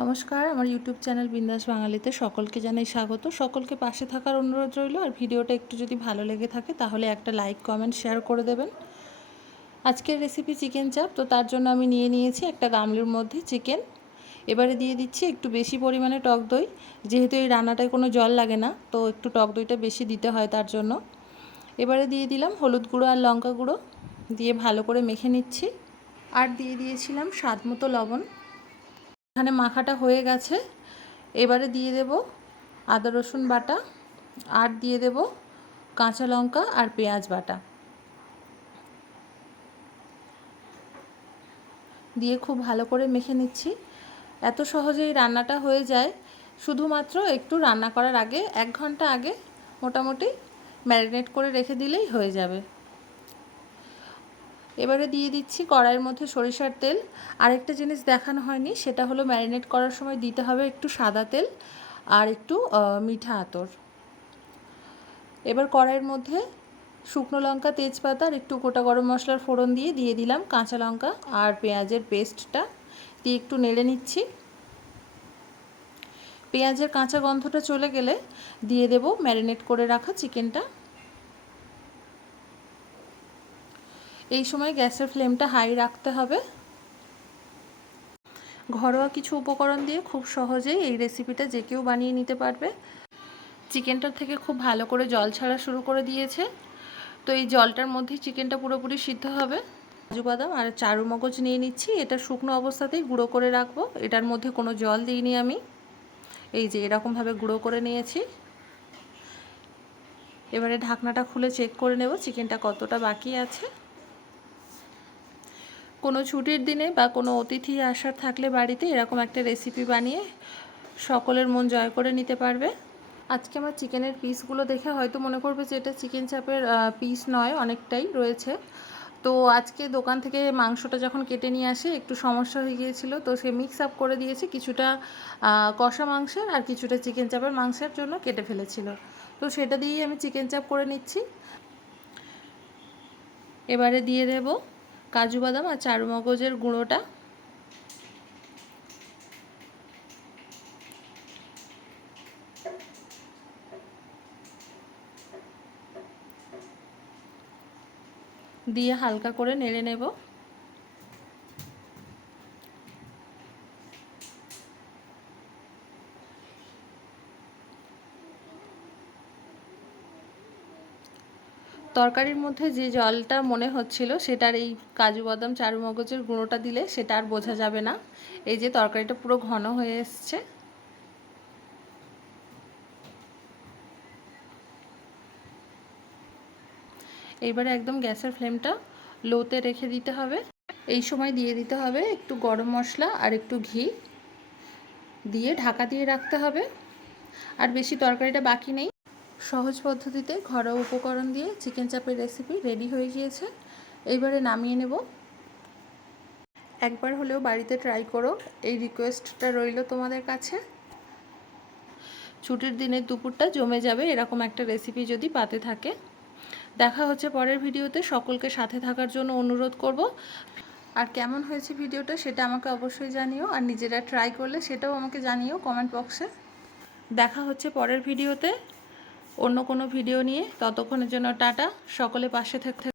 নমস্কার, আমার YouTube channel বিন্দাস বাঙালিতে সকলকে জানাই স্বাগত। সকলকে পাশে থাকার অনুরোধ রইল। আর ভিডিওটা একটু যদি ভালো লেগে থাকে তাহলে একটা লাইক, কমেন্ট, শেয়ার করে দেবেন। আজকের রেসিপি চিকেন চাপ। তো তার জন্য আমি নিয়েছি একটা গামলির মধ্যে চিকেন। এবারে দিয়ে দিচ্ছি একটু বেশি পরিমাণে টক দই। যেহেতু এই রান্নাটায় কোনো জল লাগে না, তো একটু টক দইটা বেশি দিতে হয় তার জন্য। এবারে দিয়ে দিলাম হলুদ গুঁড়ো আর লঙ্কা গুঁড়ো, দিয়ে ভালো করে মেখে নিচ্ছি। আর দিয়ে দিয়েছিলাম স্বাদ মতো লবণ। এখানে মাখাটা হয়ে গেছে। এবারে দিয়ে দেব আদা রসুন বাটা, আর দিয়ে দেব কাঁচা লঙ্কা আর পেঁয়াজ বাটা, দিয়ে খুব ভালো করে মেখে নিচ্ছি। এত সহজেই রান্নাটা হয়ে যায়। শুধুমাত্র একটু রান্না করার আগে 1 ঘন্টা আগে মোটামুটি ম্যারিনেট করে রেখে দিলেই হয়ে যাবে। এবারে দিয়ে দিচ্ছি কড়াইয়ের মধ্যে সরিষার তেল। আরেকটা জিনিস দেখানো হয়নি, সেটা হলো ম্যারিনেট করার সময় দিতে হবে একটু সাদা তেল আর একটু মিঠা আতর। এবার কড়াইয়ের মধ্যে শুকনো লঙ্কা, তেজপাতা আর একটু গোটা গরম মশলার ফোড়ন দিয়ে দিলাম কাঁচা লঙ্কা আর পেঁয়াজের পেস্টটা, দিয়ে একটু নেড়ে নিচ্ছি। পেঁয়াজের কাঁচা গন্ধটা চলে গেলে দিয়ে দেব ম্যারিনেট করে রাখা চিকেনটা। এই সময় গ্যাসের ফ্লেমটা হাই রাখতে হবে। ঘরোয়া কিছু উপকরণ দিয়ে খুব সহজেই এই রেসিপিটা যে কেউ বানিয়ে নিতে পারবে। চিকেনটার থেকে খুব ভালো করে জল ছাড়া শুরু করে দিয়েছে। তো এই জলটার মধ্যেই চিকেনটা পুরোপুরি সিদ্ধ হবে। কাজু বাদাম আর চারু মগজ নিয়ে নিচ্ছি। এটা শুকনো অবস্থাতেই গুঁড়ো করে রাখবো। এটার মধ্যে কোনো জল দিইনি আমি। এই যে এরকমভাবে গুঁড়ো করে নিয়েছি। এবারে ঢাকনাটা খুলে চেক করে নেব চিকেনটা কতটা বাকি আছে। কোনো ছুটির দিনে বা কোনো অতিথি আসার থাকলে বাড়িতে এরকম একটা রেসিপি বানিয়ে সকলের মন জয় করে নিতে পারবে। আজকে আমার চিকেনের পিসগুলো দেখে হয়তো মনে করবে যে এটা চিকেন চাপের পিস নয়, অনেকটাই রয়েছে। তো আজকে দোকান থেকে মাংসটা যখন কেটে নিয়ে আসে একটু সমস্যা হয়ে গিয়েছিল, তো সে মিক্স আপ করে দিয়েছে। কিছুটা কষা মাংসের আর কিছুটা চিকেন চাপের মাংসের জন্য কেটে ফেলেছিল। তো সেটা দিয়েই আমি চিকেন চাপ করে নিচ্ছি। এবারে দিয়ে দেব কাজু বাদাম আর চারু মগজের গুঁড়োটা, দিয়ে হালকা করে নেড়ে নেব। তরকারির মধ্যে যে জলটা মনে হচ্ছিল সেটার এই কাজু বাদাম চারু মগজের গুঁড়োটা দিলে সেটা আর বোঝা যাবে না। এই যে তরকারিটা পুরো ঘন হয়ে এসছে। এইবারে একদম গ্যাসের ফ্লেমটা লোতে রেখে দিতে হবে। এই সময় দিয়ে দিতে হবে একটু গরম মশলা আর একটু ঘি, দিয়ে ঢাকা দিয়ে রাখতে হবে। আর বেশি তরকারিটা বাকি নেই। সহজ পদ্ধতিতে ঘরোয়া উপকরণ দিয়ে চিকেন চাপের রেসিপি রেডি হয়ে গিয়েছে। এইবারে নামিয়ে নেব। একবার হলেও বাড়িতে ট্রাই করো, এই রিকোয়েস্টটা রইল তোমাদের কাছে। ছুটির দিনের দুপুরটা জমে যাবে এরকম একটা রেসিপি যদি পাতে থাকে। দেখা হচ্ছে পরের ভিডিওতে। সকলকে সাথে থাকার জন্য অনুরোধ করব। আর কেমন হয়েছে ভিডিওটা সেটা আমাকে অবশ্যই জানিও, আর নিজেরা ট্রাই করলে সেটাও আমাকে জানিও কমেন্ট বক্সে। দেখা হচ্ছে পরের ভিডিওতে অন্য কোনো ভিডিও নিয়ে। ততক্ষণের জন্য টাটা। সকলে পাশে থাকতে